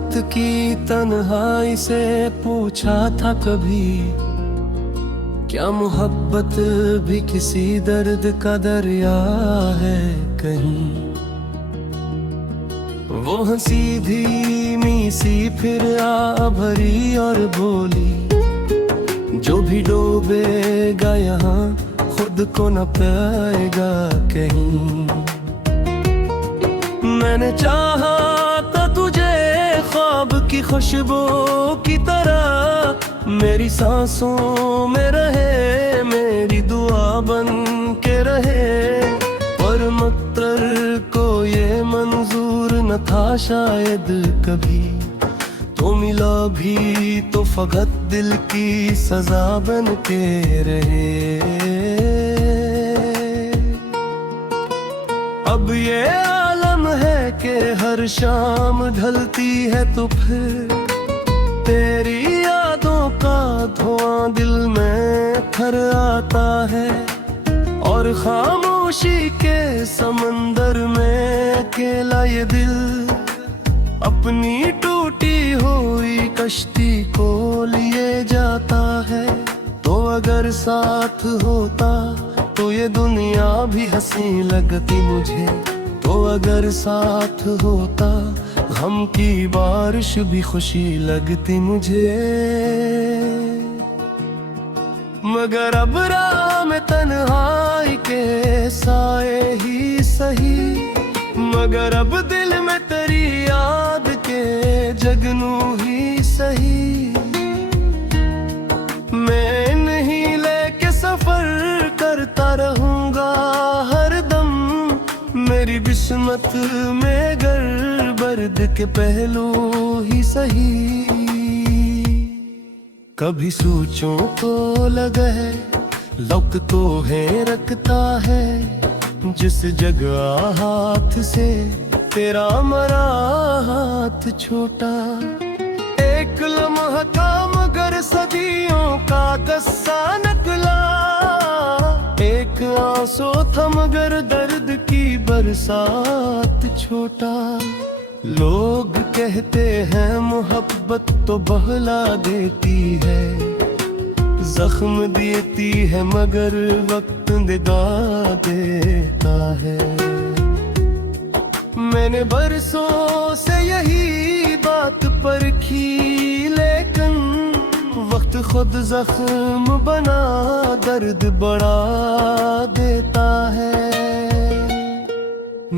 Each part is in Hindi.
रात की तन्हाई से पूछा था कभी, क्या मोहब्बत भी किसी दर्द का दरिया है कहीं। वो हंसी धीमी सी फिर आ भरी और बोली, जो भी डूबेगा यहाँ खुद को न पाएगा कहीं। मैंने चाहा था तुझे ख्वाब की खुशबू की तरह, मेरी सांसों में रहे, मेरी दुआ बन के रहे। पर मक्तर को ये मंजूर न था शायद कभी, तो मिला भी तो फकत दिल की सजा बन के रहे। अब ये आलम है कि हर शाम ढलती है तो फिर तेरी यादों का धुआं दिल में थर आता है। और खामोशी के समंदर में अकेला ये दिल अपनी टूटी हुई कश्ती को लिए जाता है। तो अगर साथ होता तो ये दुनिया भी हंसी लगती मुझे, तो अगर साथ होता गम की बारिश भी खुशी लगती मुझे। मगर अब राह में तन्हाई के साए ही सही, मगर अब दिल में तेरी याद के जगनू ही सही। मैं नहीं लेके सफर करता रहूंगा हर दम, मेरी किस्मत में गर बर्द के पहलू ही सही। कभी सोचों को लगा है वक्त तो है रखता है, जिस जगह हाथ से तेरा मरा हाथ छोटा। एक लम्हा का मगर सदियों का गस्सा निकला, एक आंसू था मगर दर्द की बरसात छोटा। लोग कहते हैं मोहब्बत तो बहला देती है, जख्म देती है मगर वक्त निगा देता है। मैंने बरसों से यही बात परखी, लेकिन वक्त खुद जख्म बना दर्द बढ़ा देता है।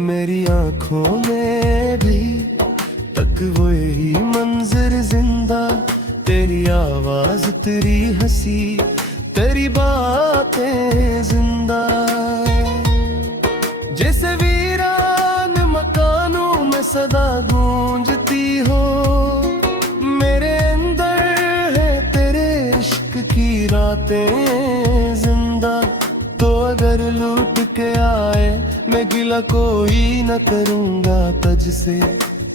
मेरी आंखों में भी तक वही मंजर जिंदा, तेरी आवाज तेरी हंसी तेरी बातें जिंदा। जैसे वीरान मकानों में सदा गूंजती हो, मेरे अंदर है तेरे इश्क की रातें जिंदा। तो अगर लूट के आए मैं गिला कोई न करूंगा तुझसे,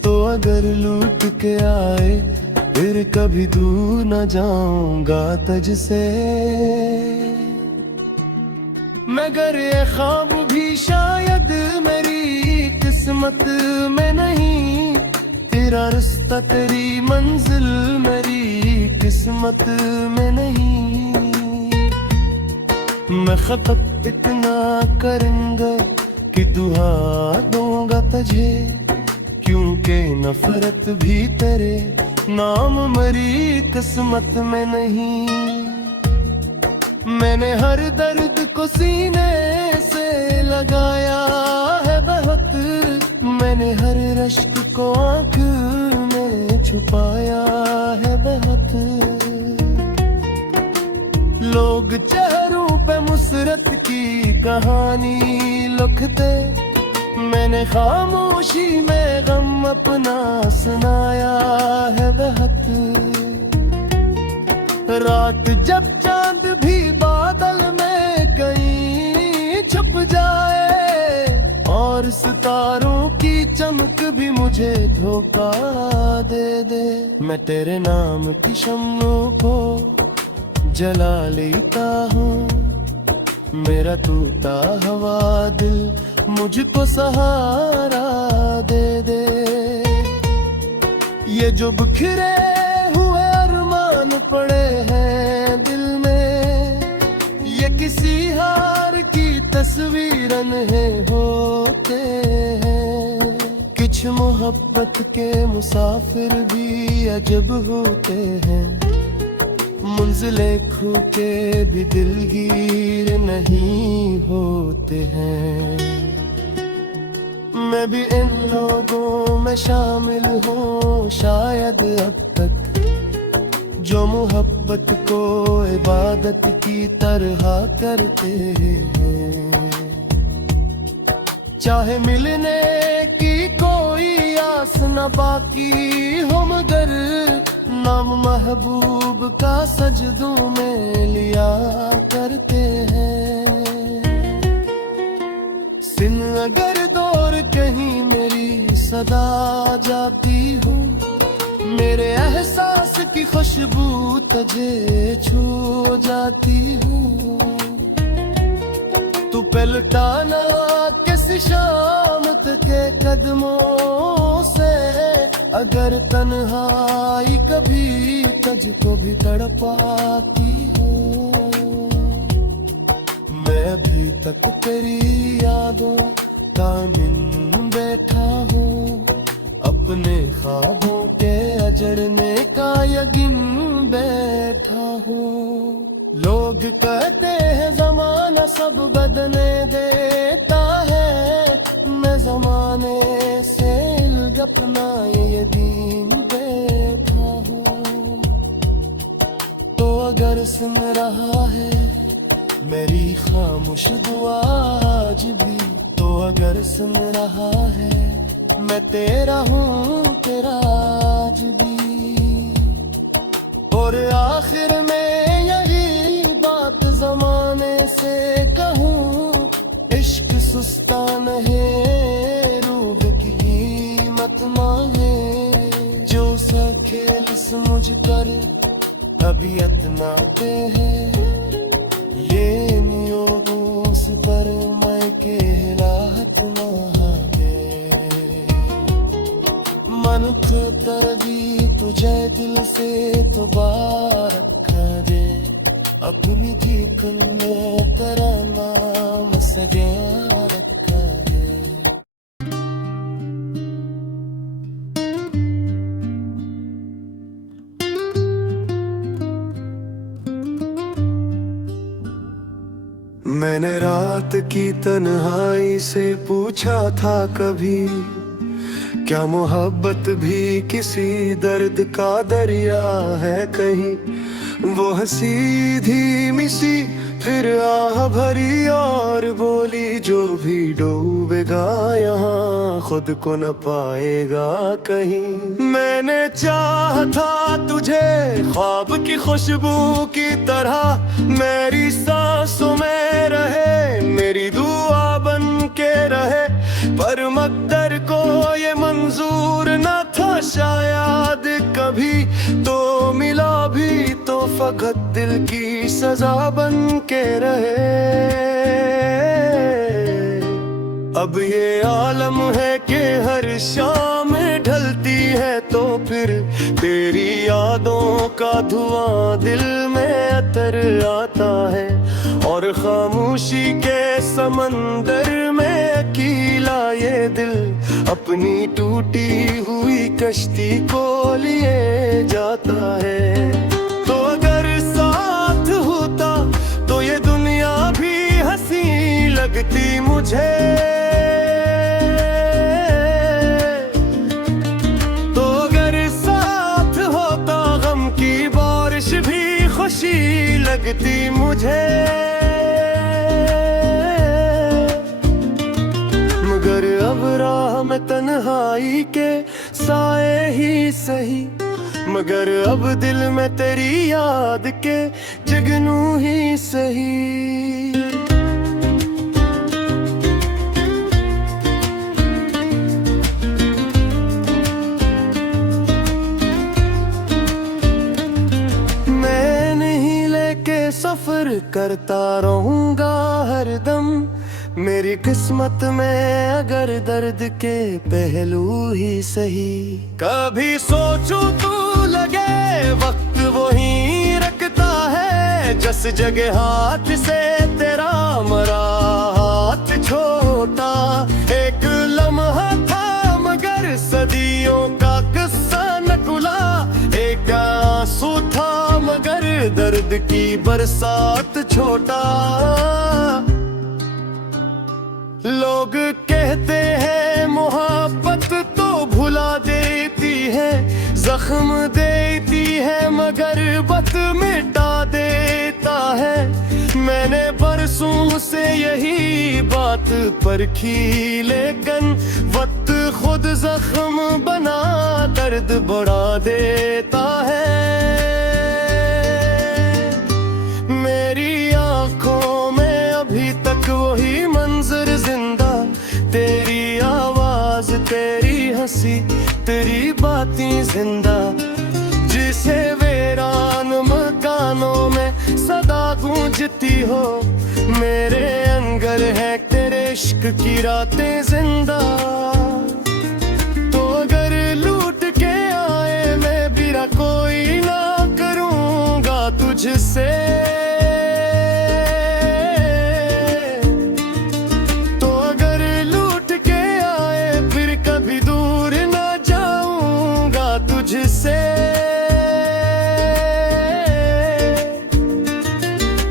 तो अगर लूट के आए फिर कभी दूर न जाऊंगा तुझसे। मगर ये ख्वाब भी शायद मेरी किस्मत में नहीं, तेरा रास्ता तेरी मंजिल मेरी किस्मत में नहीं। मैं खपत इतना करूंगा कि दुआ दूंगा तुझे, क्योंकि नफरत भी तेरे नाम मेरी किस्मत में नहीं। मैंने हर दर्द को सीने से लगाया है बहुत, मैंने हर रश्क को आंख में छुपाया है बहुत। लोग चेहरों पे मुसरत की कहानी लिखते, मैंने खामोशी में गम अपना सुनाया है बहुत। रात जब चांद भी बादल में कहीं छुप जाए, और सितारों की चमक भी मुझे धोखा दे, मैं तेरे नाम की शम्मों को जला लेता हूँ। मेरा टूटा हवा दिल मुझको सहारा दे। ये जो बिखरे हुए अरमान पड़े हैं दिल में, ये किसी हार की तस्वीरन है होते हैं। कुछ मोहब्बत के मुसाफिर भी अजब होते हैं, मंजिले खो के भी दिलगीर नहीं होते हैं। मैं भी इन लोगों में शामिल हूँ शायद अब तक, जो मोहब्बत को इबादत की तरह करते हैं। चाहे मिलने की कोई आस न बाकी हो, मगर नाम महबूब का सजदों में लिया करते हैं। सिन अगर दौर कहीं मेरी सदा जाती हो, मेरे एहसास की खुशबू तुझे छू जाती हूँ। तू पलटाना किसी शामत के कदमों से, अगर तन्हाई कभी तुझको भी तड़पाती हो। मैं अभी तक तेरी यादों का मिन बैठा हूँ, अपने ख्वाबों के अजरने का यकीन बैठा हूँ। लोग कहते हैं जमाना सब बदलने देता है, मैं जमाने से अपना ये दीन बैठा हूँ। तो अगर सुन रहा है मेरी खामोश दुआ आज भी, तो अगर सुन रहा है मैं तेरा हूँ तेरा आज भी। और आखिर में यही बात जमाने से कहूँ, इश्क सुस्ता नहीं रूह की कीमत मांगे। जो सा खेल समझ कर तबीयत नाते है, ये नियोस पर मैं कहलात मांगे। मन को तरदी तुझे दिल से तो बार रखा दे, अपनी जीवन में तेरा नाम सजा रखा दे। मैंने रात की तन्हाई से पूछा था कभी, क्या मोहब्बत भी किसी दर्द का दरिया है कहीं। वो हंसी धीमी सी फिर आह भरी और बोली, जो भी डूबेगा यहाँ खुद को न पाएगा कहीं। मैंने चाहा था तुझे ख्वाब की खुशबू की तरह, मेरी सांसों में रहे मेरी दुआ बन के रहे। पर मकदर को ये मंजूर न था शायद कभी, तो मिला भी तो फकत दिल की सजा बन के रहे। अब ये आलम है कि हर शाम ढलती है तो फिर तेरी यादों का धुआं दिल में अतर आता है। और खामोशी के समंदर में अकेला ये दिल अपनी टूटी हुई कश्ती को लिए जाता है। तो अगर साथ होता तो ये दुनिया भी हंसी लगती मुझे। तो अगर साथ होता गम की बारिश भी खुशी लगती मुझे। मगर अब राह में तन्हाई के साए ही सही, मगर अब दिल में तेरी याद के जगनू ही सही। मैं नहीं लेके सफर करता रहूंगा हरदम, मेरी किस्मत में अगर दर्द के पहलू ही सही, कभी सोचूं तू लगे वक्त वही रखता है, जस जगह हाथ से तेरा मरा हाथ छोटा। एक लम्हा था मगर सदियों का किस्सा नकुला, एक आंसू था मगर दर्द की बरसात छोटा। लोग कहते हैं मोहब्बत तो भुला देती है, जख्म देती है मगर बत मिटा देता है। मैंने बरसों से यही बात परखी, लेकिन वक्त खुद जख्म बना दर्द बढ़ा देता है। मेरी आंखों में अभी तक वही मंजर जिंदा, तेरी आवाज तेरी हंसी तेरी बातें जिंदा, जिसे वीरान मकानों में सदा गूंजती हो। मेरे अंगर है तेरे इश्क की रातें जिंदा, तो अगर लूट के आए मैं बिरा कोई ना करूंगा तुझसे। तो अगर लूट के आए फिर कभी दूर ना जाऊंगा तुझसे।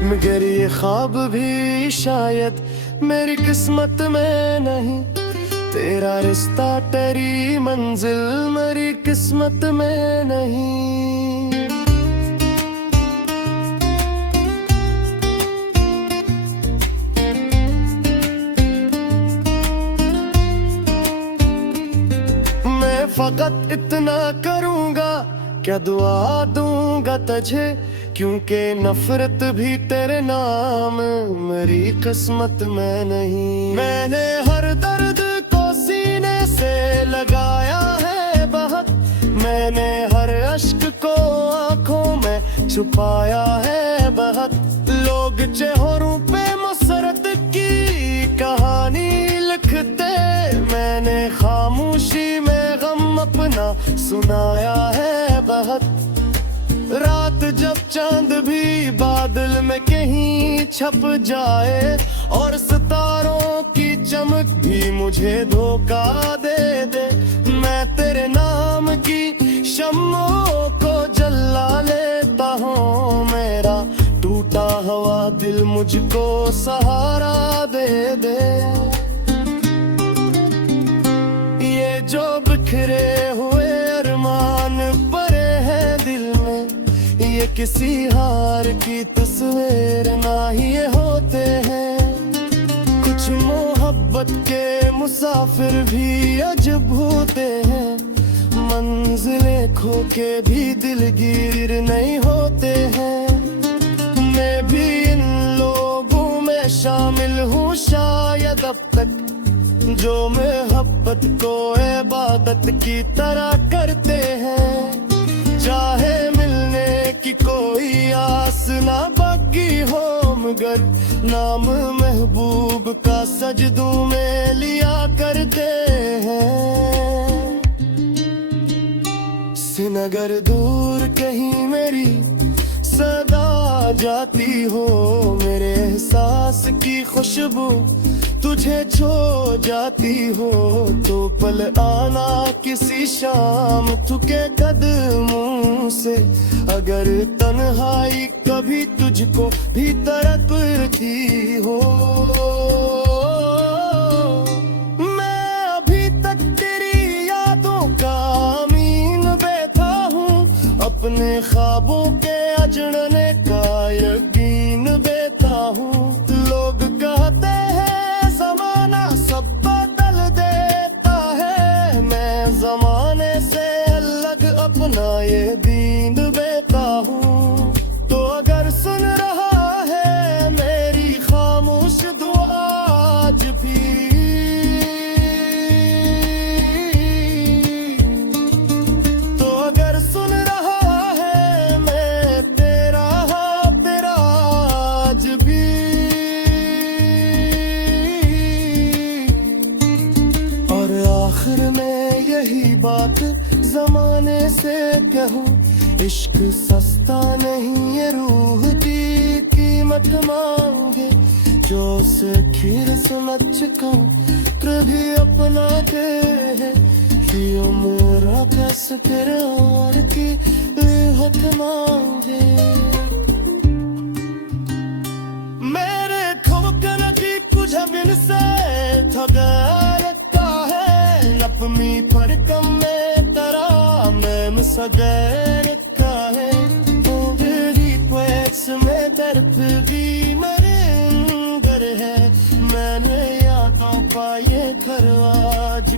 मगर ये ख्वाब भी शायद मेरी किस्मत में नहीं, तेरा रिश्ता तेरी मंजिल मेरी किस्मत में नहीं। मैं फकत इतना करूंगा क्या दुआ दूंगा तुझे, क्योंकि नफरत भी तेरे नाम मेरी किस्मत में नहीं। मैंने हर दर्द को सीने से लगाया है बहुत, मैंने हर अश्क को आंखों में छुपाया है बहुत। लोग चेहरों पे मुसरत की कहानी लिखते, मैंने खामोशी में गम अपना सुनाया है बहुत। रात जब चांद भी बादल में कहीं छप जाए, और सितारों की चमक भी मुझे धोखा दे दे, मैं तेरे नाम की शम्मों को जला लेता हूँ। मेरा टूटा हुआ दिल मुझको सहारा दे दे। ये जो बिखरे हुए अरमान पड़े हैं दिल में, ये किसी हार की तस्वीर ना ही होते हैं। कुछ मोहब्बत के मुसाफिर भी अजब होते हैं, मंजिलें खो के भी दिलगीर नहीं होते हैं। मैं भी इन लोगों में शामिल हूँ शायद अब तक, जो मोहब्बत को इबादत की तरह करते हैं। चाहे मिलने की कोई आस ना बाकी हो, मगर नाम महबूब का सजदों में लिया करते हैं। श्रीनगर दूर कहीं मेरी सदा जाती हो, मेरे एहसास की खुशबू तुझे छो जाती हो, तो पल आना किसी शाम थुके कदमों से। अगर तन्हाई कभी तुझको भी तड़पती हो, मैं अभी तक तेरी यादों का अमीन बैठा हूँ, अपने ख्वाबों के अजड़ने का यकीन बैठा हूँ। लोग कहते हैं जमाना सब बदल देता है, मैं जमाने से अलग अपना ये दीन बैठा हूँ। तो अगर सुन रहा है मेरी खामोश दुआ, यही बात जमाने से कहूँ, इश्क सस्ता नहीं ये रूह की कीमत मांगे। जो से खीर सुनच का कभी अपना के है कि उम्र कस फिर और की हक मांगे। मेरे ठोकर की कुछ बिन से थगरता है, अपनी पर कम में तरा मैं सगर का है। मेरी पैस में दर्द भी मेरे अंदर है, मैंने यादों पाए घर आज